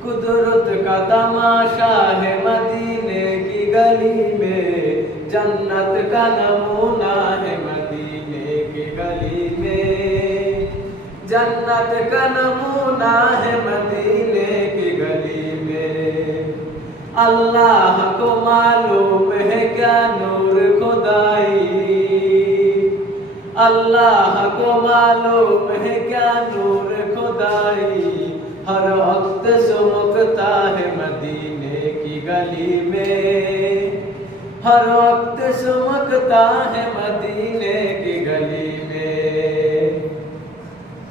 कुदरत का तमाशा है मदीने की गली में, जन्नत का नमूना है मदीने की गली में, जन्नत का नमूना है मदीने की गली में। अल्लाह को मालूम है क्या नूर खुदाई, अल्लाह को मालूम है क्या नूर खुदाई, हर वक्त चमकता है मदीने की गली में, हर वक्त चमकता है मदीने की गली में।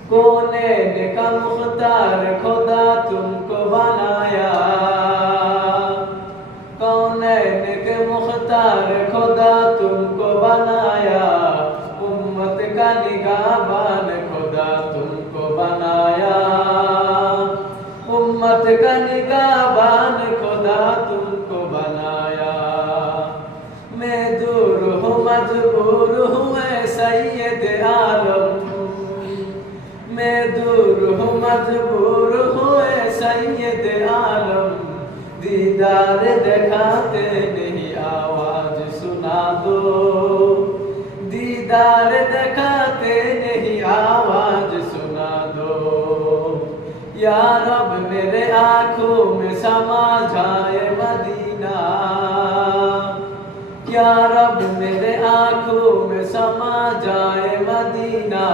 कोने का मुख्तार खुदा तुमको बनाया, कोने के मुख्तार खुदा तुमको बनाया, उम्मत का निगाहबान खुदा तुमको बनाया, उम्मत का निगाहबान खुदा तुमको बनाया। मैं दूर हूँ मजबूर हूँ ऐ सैयद आलम, मैं दूर हूँ मजबूर हूँ ऐ सैयद आलम, दीदार दिखाते नहीं आवाज सुना दो, दीदार दिखाते नहीं आवाज सुना दो। या रब मेरे आँखों में समा जाए मदीना, या रब मेरे आँखों में समा जाए मदीना,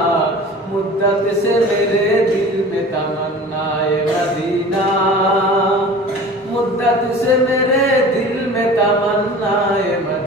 मुद्दत से मेरे दिल में तमन्नाए मदीना, मुद्दत से मेरे